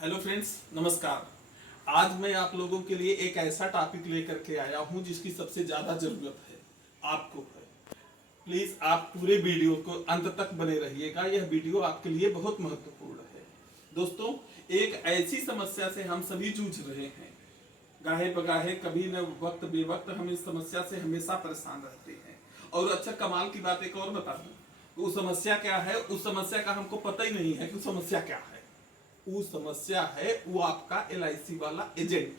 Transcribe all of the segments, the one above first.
Hello friends, नमस्कार। आज मैं आप लोगों के लिए एक ऐसा टॉपिक लेकर के आया हूं जिसकी सबसे ज्यादा जरूरत है, आपको है। प्लीज आप पूरे वीडियो को अंत तक बने रहिएगा, यह वीडियो आपके लिए बहुत महत्वपूर्ण है। दोस्तों, एक ऐसी समस्या से हम सभी जूझ रहे हैं, गाहे बगाहे, कभी न वक्त बेवक्त हम इस समस्या से हमेशा परेशान रहते हैं। और अच्छा, कमाल की बात एक और बता दूं, उस समस्या क्या है, उस समस्या का हमको पता ही नहीं है कि समस्या क्या है। वो समस्या है, वो आपका LIC वाला एजेंट।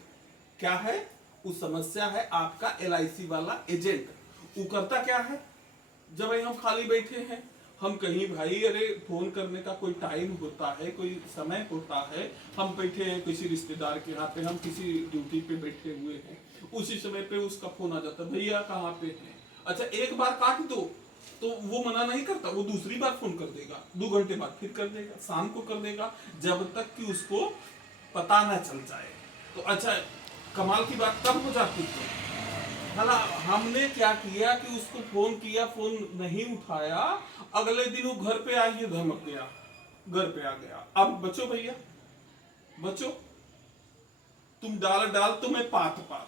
क्या है? वो समस्या है आपका LIC वाला एजेंट। वो करता क्या है, जब भाई हम खाली बैठे हैं, हम कहीं भाई अरे फोन करने का कोई टाइम होता है, कोई समय होता है, हम बैठे हैं किसी रिश्तेदार के यहाँ पे, हम किसी ड्यूटी पे बैठे हुए हैं, उसी समय पे उसका फोन आ जाता है, भैया कहाँ पे हैं। अच्छा, एक बार काट दो तो वो मना नहीं करता, वो दूसरी बार फोन कर देगा, 2 घंटे बाद फिर कर देगा, शाम को कर देगा, जब तक कि उसको पता ना चल जाए। तो अच्छा, कमाल की बात तब हो जाती है, भला हमने क्या किया कि उसको फोन किया, फोन नहीं उठाया, अगले दिन वो घर पे आइए धमक गया, घर पे आ गया। अब बचो भैया, बचो, तुम डाल डाल तो मैं पात पात।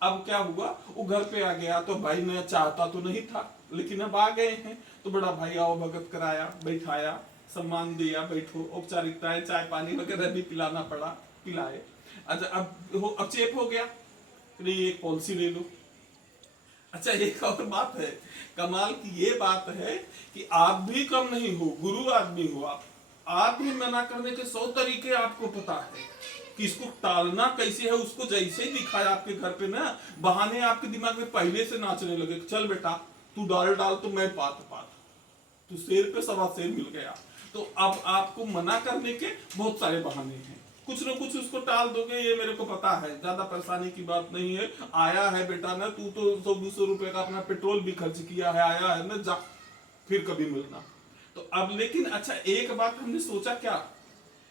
अब क्या हुआ, वो घर पे आ गया तो भाई ने चाहता तो नहीं था, लेकिन अब आ गए हैं तो बड़ा भाई आओ भगत कराया, बैठाया, सम्मान दिया, बैठो, औपचारिकताएं, चाय पानी वगैरह भी पिलाना पड़ा, पिलाए। अच्छा, अब चेप हो गया, नहीं एक पॉलिसी ले लो। अच्छा, एक और बात है, कमाल की ये बात है कि आप भी कम नहीं हो, गुरु आदमी हो आप भी मना करने के 100 तरीके आपको पता है कि इसको टालना कैसे है। उसको जैसे ही दिखाया आपके घर पे ना, बहाने आपके दिमाग में पहले से नाचने लगे, चल बेटा तू डाल डाल तो मैं पात पात, तो शेर पे सवा शेर मिल गया। तो अब आपको मना करने के बहुत सारे बहाने हैं, कुछ न कुछ उसको टाल दोगे, ये मेरे को पता है, ज्यादा परेशानी की बात नहीं है। आया है बेटा ना, तू तो 100-200 रुपए का अपना पेट्रोल भी खर्च किया है, आया है ना, जा फिर कभी मिलना। तो अब लेकिन अच्छा, एक बात हमने सोचा क्या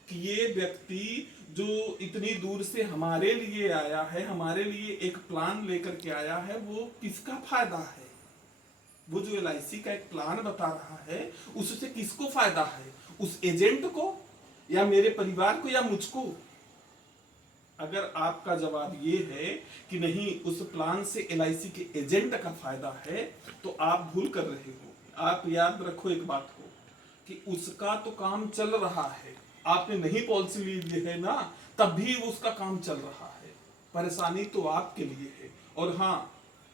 कि ये व्यक्ति जो इतनी दूर से हमारे लिए आया है, हमारे लिए एक प्लान लेकर के आया है, वो किसका फायदा है? वो जो LIC का एक प्लान बता रहा है, उससे किसको फायदा है? उस एजेंट को, या मेरे परिवार को, या मुझको? अगर आपका जवाब ये है कि नहीं, उस प्लान से LIC के एजेंट का फायदा है, तो आप भूल कर रहे हो। आप याद रखो एक बात को कि उसका तो काम चल रहा है, आपने नहीं पॉलिसी ली है ना, तब भी उसका काम चल रहा है। परेशानी तो आपके लिए है। और हाँ,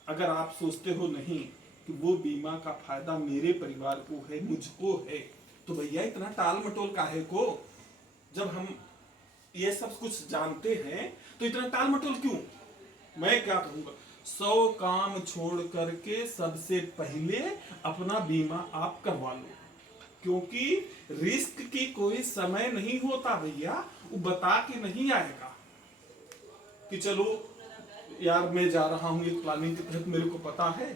अगर आप सोचते हो नहीं कि वो बीमा का फायदा मेरे परिवार को है, मुझको है, तो भैया इतना टाल मटोल काहे को? जब हम ये सब कुछ जानते हैं तो इतना टाल मटोल क्यों? मैं क्या कहूंगा, 100 काम छोड़ करके सबसे पहले अपना बीमा आप करवा लो, क्योंकि रिस्क की कोई समय नहीं होता भैया। वो बता के नहीं आएगा कि चलो यार मैं जा रहा हूं एक प्लानिंग के तहत, मेरे को पता है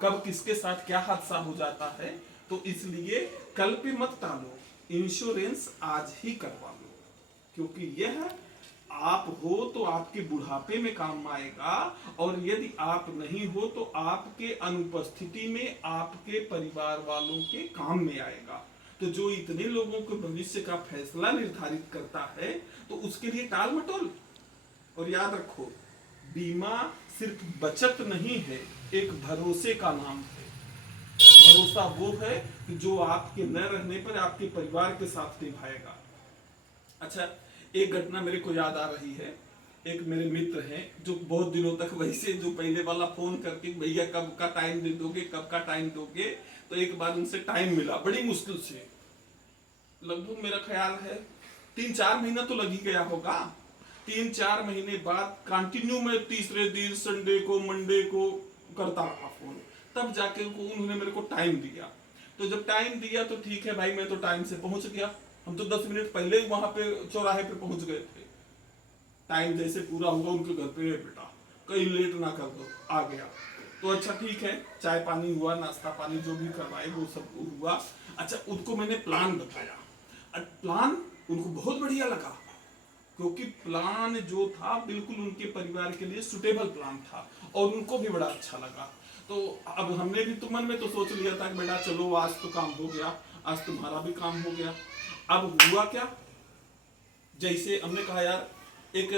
कब किसके साथ क्या हादसा हो जाता है। तो इसलिए कल पे मत टालो, इंश्योरेंस आज ही करवा लो, क्योंकि यह आप हो तो आपके बुढ़ापे में काम आएगा, और यदि आप नहीं हो तो आपके अनुपस्थिति में आपके परिवार वालों के काम में आएगा। तो जो इतने लोगों के भविष्य का फैसला निर्धारित करता है, तो उसके लिए टाल मटोल। और याद रखो, बीमा सिर्फ बचत नहीं है, एक भरोसे का नाम है। भरोसा वो है कि जो आपके न रहने पर आपके परिवार के साथ निभाएगा। अच्छा, एक घटना मेरे को याद आ रही है। एक मेरे मित्र हैं जो बहुत दिनों तक वैसे, जो पहले वाला फोन करके भैया कब का टाइम दे दोगे, कब का टाइम दोगे, तो एक बार उनसे टाइम मिला बड़ी मुश्किल से, लगभग मेरा ख्याल है 3-4 महीना तो लग ही गया होगा। 3-4 महीने बाद कंटिन्यू में तीसरे दिन संडे को, मंडे को करता रहा फोन, तब जाके उन्होंने मेरे को टाइम दिया। तो जब टाइम दिया तो ठीक है भाई, मैं तो टाइम से पहुंच गया, हम तो 10 मिनट पहले ही वहां पे चौराहे पे पहुंच गए थे। टाइम जैसे पूरा हुआ उनके घर पे, बेटा कहीं लेट ना कर दो, आ गया। तो अच्छा ठीक है, चाय पानी हुआ, नाश्ता पानी जो भी करवाए वो सब हुआ। अच्छा, उनको मैंने प्लान बताया, प्लान उनको बहुत बढ़िया लगा, क्योंकि प्लान जो था बिल्कुल उनके परिवार के लिए सुटेबल प्लान था, और उनको भी बड़ा अच्छा लगा। तो अब हमने भी तो मन में तो सोच लिया था कि बेटा चलो आज तो काम हो गया, आज तुम्हारा भी काम हो गया। अब हुआ क्या, जैसे हमने कहा यार एक,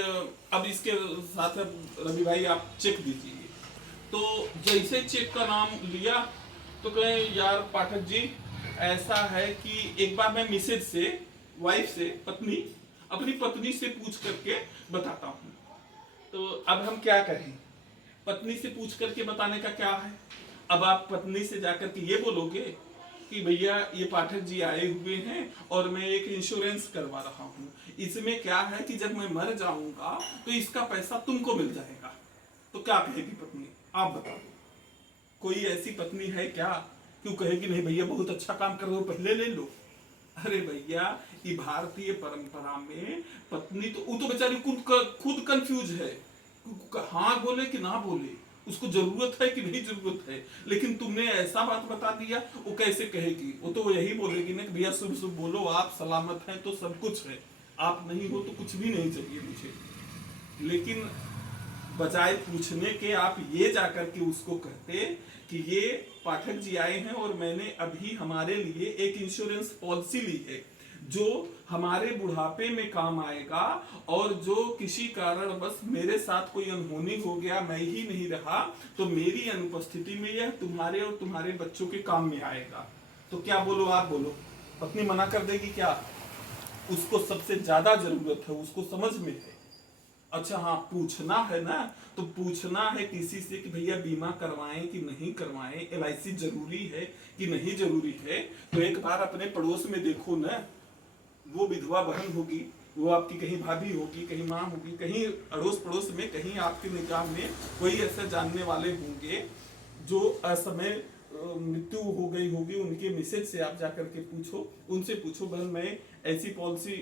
अब इसके साथ रवि भाई आप चेक दीजिए, तो जैसे चेक का नाम लिया तो कहे यार पाठक जी ऐसा है कि एक बार मैं मिसेज से, वाइफ से, पत्नी, अपनी पत्नी से पूछ करके बताता हूँ। तो अब हम क्या करें, पत्नी से पूछ करके बताने का क्या है। अब आप पत्नी से जाकर के ये बोलोगे कि भैया ये पाठक जी आए हुए हैं और मैं एक इंश्योरेंस करवा रहा हूँ, इसमें क्या है कि जब मैं मर जाऊंगा तो इसका पैसा तुमको मिल जाएगा। तो क्या कहेगी पत्नी, आप बताओ। कोई ऐसी पत्नी है क्या क्यों कहेगी नहीं भैया बहुत अच्छा काम कर रहे हो पहले ले लो। अरे भैया ये भारतीय परंपरा में पत्नी तो वो तो बेचारी खुद कंफ्यूज है, हाँ बोले कि ना बोले, उसको जरूरत है कि नहीं जरूरत है। लेकिन तुमने ऐसा बात बता दिया, वो कैसे कहेगी, वो तो यही बोलेगी ना कि भैया शुभ शुभ बोलो, आप सलामत हैं तो सब कुछ है, आप नहीं हो तो कुछ भी नहीं चाहिए मुझे। लेकिन बजाय पूछने के आप ये जाकर के उसको कहते कि ये पाठक जी आए हैं और मैंने अभी हमारे लिए एक इंश्योरेंस पॉलिसी ली है जो हमारे बुढ़ापे में काम आएगा, और जो किसी कारण बस मेरे साथ कोई अनहोनी हो गया, मैं ही नहीं रहा, तो मेरी अनुपस्थिति में यह तुम्हारे और तुम्हारे बच्चों के काम में आएगा। तो क्या बोलो, आप बोलो, पत्नी मना कर देगी क्या? उसको सबसे ज्यादा जरूरत है, उसको समझ में है। अच्छा हाँ पूछना है ना, तो पूछना है किसी से कि भैया बीमा करवाएं कि नहीं करवाएं, LIC जरूरी है कि नहीं जरूरी है। तो एक बार अपने पड़ोस में देखो ना, वो विधवा बहन होगी, वो आपकी कहीं भाभी होगी, कहीं माँ होगी, कहीं अड़ोस पड़ोस में कहीं आपकी निगाह में कोई ऐसे जानने वाले होंगे जो असमय मृत्यु हो गई होगी, उनके मिसेज से आप जाकर के पूछो, उनसे पूछो बहन मैं ऐसी पॉलिसी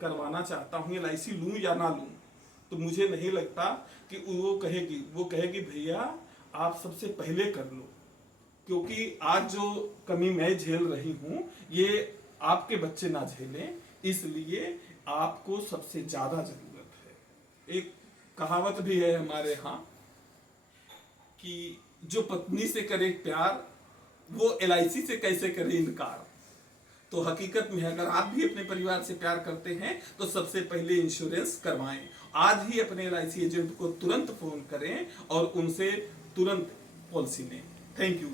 करवाना चाहता हूँ, LIC लूं या ना लूं। तो मुझे नहीं लगता कि वो कहेगी भैया आप सबसे पहले कर लो, क्योंकि आज जो कमी मैं झेल रही हूं ये आपके बच्चे ना झेलें, इसलिए आपको सबसे ज्यादा जरूरत है। एक कहावत भी है हमारे यहाँ कि जो पत्नी से करे प्यार वो LIC से कैसे करे इनकार। तो हकीकत में अगर आप भी अपने परिवार से प्यार करते हैं तो सबसे पहले इंश्योरेंस करवाएं। आज ही अपने LIC एजेंट को तुरंत फोन करें और उनसे तुरंत पॉलिसी लें। Thank you.